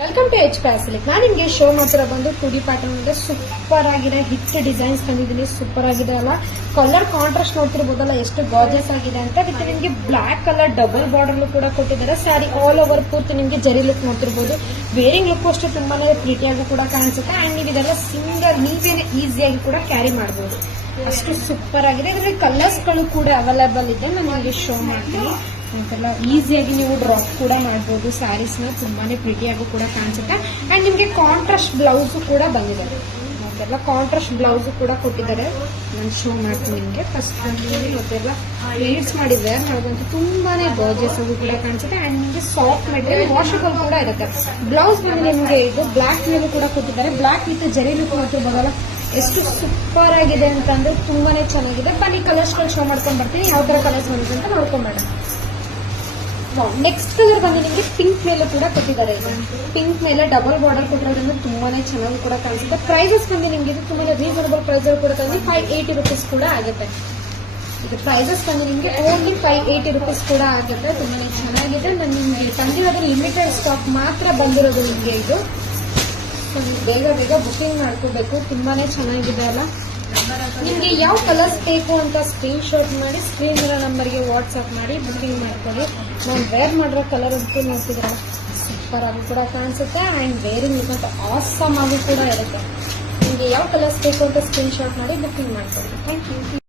Welcome to H ಪ್ಯಾಸಿಲಿಕ್. ನಾನು ನಿಮಗೆ show ಮಾಡ್ತಿರೋ ಬಂದು ಟುಡಿ ಪ್ಯಾಟರ್ನ್ ಇದೆ. ಸೂಪರ್ ಆಗಿದೆ, ಹಿಟ್ ಡಿಸೈನ್ಸ್ ತಂದಿದ್ದೀನಿ. ಸೂಪರ್ ಆಗಿದೆ ಅಲ್ಲ, ಕಲರ್ ಕಾಂಟ್ರಾಸ್ಟ್ ನೋಡ್ತಿರ್ಬೋದಲ್ಲ ಎಷ್ಟು ಗಾರ್ಜಿಯಸ್ ಆಗಿದೆ ಅಂತ. ವಿತ್ ನಿಮಗೆ ಬ್ಲಾಕ್ ಕಲರ್ ಡಬಲ್ ಬಾರ್ಡರ್ ಕೂಡ ಕೊಟ್ಟಿದ್ದಾರೆ. ಸ್ಯಾರಿ ಆಲ್ ಓವರ್ ಪೂರ್ತಿ ನಿಮಗೆ ಜರಿ ಲುಕ್ ನೋಡ್ತಿರ್ಬೋದು. ವೇರಿಂಗ್ ಲುಕ್ ಅಷ್ಟು ತುಂಬಾನೇ ಪ್ರೀಟಿಯಾಗಿ ಕೂಡ ಕಾಣಿಸುತ್ತೆ. ಅಂಡ್ ನೀವು ಇದೆಲ್ಲ ಸಿಂಗಲ್ ನೀವೇನೆ ಈಸಿಯಾಗಿ ಕೂಡ ಕ್ಯಾರಿ ಮಾಡಬಹುದು. ಅಷ್ಟು ಸೂಪರ್ ಆಗಿದೆ. ಇದರಲ್ಲಿ ಕಲರ್ಸ್ ಗಳು ಕೂಡ ಅವೈಲೇಬಲ್ ಇದೆ. ನಾನು ನಿಮಗೆ ಶೋ ಮಾಡ್ತೀನಿ. ಅಂತೆಲ್ಲ ಈಸಿಯಾಗಿ ನೀವು ಡ್ರಾಪ್ ಕೂಡ ಮಾಡಬಹುದು. ಸ್ಯಾರೀಸ್ ನ ತುಂಬಾನೇ ಪ್ರಿಟಿಯಾಗೂ ಕೂಡ ಕಾಣಿಸುತ್ತೆ. ಅಂಡ್ ನಿಮಗೆ ಕಾಂಟ್ರಾಸ್ಟ್ ಬ್ಲೌಸ್ ಕೂಡ ಬಂದಿದೆ. ಮತ್ತೆಲ್ಲ ಕಾಂಟ್ರಾಸ್ಟ್ ಬ್ಲೌಸ್ ಕೂಡ ಕೊಟ್ಟಿದ್ದಾರೆ. ನಾನು ಶೋ ಮಾಡ್ತೀನಿ ನಿಮಗೆ. ಫಸ್ಟ್ ಮತ್ತೆಲ್ಲ ಲೀಡ್ಸ್ ಮಾಡಿ ವೇರ್ ಮಾಡೋದಂತೂ ತುಂಬಾನೇ ಗಾರ್ಜಿಯಸ್ ಆಗಿ ಕೂಡ ಕಾಣಿಸುತ್ತೆ. ಅಂಡ್ ನಿಮಗೆ ಸಾಫ್ಟ್ ಮೆಟೀರಿಯಲ್, ವಾಷಬಲ್ ಕೂಡ ಇರುತ್ತೆ. ಬ್ಲೌಸ್ ಬಂದು ನಿಮಗೆ ಇದು ಬ್ಲಾಕ್ ಮೇಲೆ ಕೂಡ ಕೊಟ್ಟಿದ್ದಾರೆ. ಬ್ಲಾಕ್ ವಿತ್ ಜರಿ ಲುಕ್ ನೋಡ್ತಿರ್ಬೋದಲ್ಲ ಎಷ್ಟು ಸೂಪರ್ ಆಗಿದೆ ಅಂತಂದ್ರೆ ತುಂಬಾನೇ ಚೆನ್ನಾಗಿದೆ. ಬನ್ನಿ ಕಲರ್ಸ್ ಗಳು ಶೋ ಮಾಡ್ಕೊಂಡ್ ಬರ್ತೀನಿ. ಯಾವ ತರ ಕಲರ್ಸ್ ಬಂದಿದೆ ಅಂತ ನೋಡ್ಕೊಂಬೇಡ. ನೆಕ್ಸ್ಟ್ ಕಲರ್ ಬಂದು ನಿಮಗೆ ಪಿಂಕ್ ಮೇಲೆ ಕೂಡ ಕೊಟ್ಟಿದ್ದಾರೆ. ಪಿಂಕ್ ಮೇಲೆ ಡಬಲ್ ಬಾರ್ಡರ್ ಕೊಟ್ಟಿರೋದ್ರಿಂದ ತುಂಬಾನೇ ಚೆನ್ನಾಗಿ ಕೂಡ ಕಾಣಿಸುತ್ತೆ. ಪ್ರೈಸಸ್ ಬಂದು ನಿಮಗೆ ಇದು ತುಂಬಾ ರೀಸನಬಲ್ ಪ್ರೈಸ್ ಕೂಡ ತಂದು 580 rupees ಕೂಡ ಆಗುತ್ತೆ. ಇದು ಪ್ರೈಸಸ್ ಬಂದು ನಿಮಗೆ ಓನ್ಲಿ 580 rupees ಕೂಡ ಆಗುತ್ತೆ. ತುಂಬಾನೇ ಚೆನ್ನಾಗಿದೆ. ನಾನು ನಿಮಗೆ ತಂದಿರೋದು ಲಿಮಿಟೆಡ್ ಸ್ಟಾಕ್ ಮಾತ್ರ ಬಂದಿರೋದು. ನಿಮಗೆ ಇದು ಬೇಗ ಬೇಗ ಬುಕಿಂಗ್ ಮಾಡ್ಕೋಬೇಕು. ತುಂಬಾನೇ ಚೆನ್ನಾಗಿದೆ ಅಲ್ಲ. ನಿಮಗೆ ಯಾವ ಕಲರ್ಸ್ ಬೇಕು ಅಂತ ಸ್ಕ್ರೀನ್ ಶಾಟ್ ಮಾಡಿ ಸ್ಕ್ರೀನ್ ಇರೋ ನಂಬರ್ಗೆ ವಾಟ್ಸ್ಆಪ್ ಮಾಡಿ ಬುಕಿಂಗ್ ಮಾಡ್ಕೊಳ್ಳಿ. ನಾನು ವೇರ್ ಮಾಡಿರೋ ಕಲರ್ ಅಂತೂ ನೋಡ್ತಿದ್ರೆ ಸೂಪರ್ ಆಗಿ ಕೂಡ ಕಾಣಿಸುತ್ತೆ. ಆ್ಯಂಡ್ ವೇರಿಂಗ್ ಅಂತ ಆಸಮ್ ಆಗಿ ಕೂಡ ಇರುತ್ತೆ. ನಿಮಗೆ ಯಾವ ಕಲರ್ಸ್ ಬೇಕು ಅಂತ ಸ್ಕ್ರೀನ್ ಶಾಟ್ ಮಾಡಿ ಬುಕಿಂಗ್ ಮಾಡ್ಕೊಳ್ಳಿ. Thank you.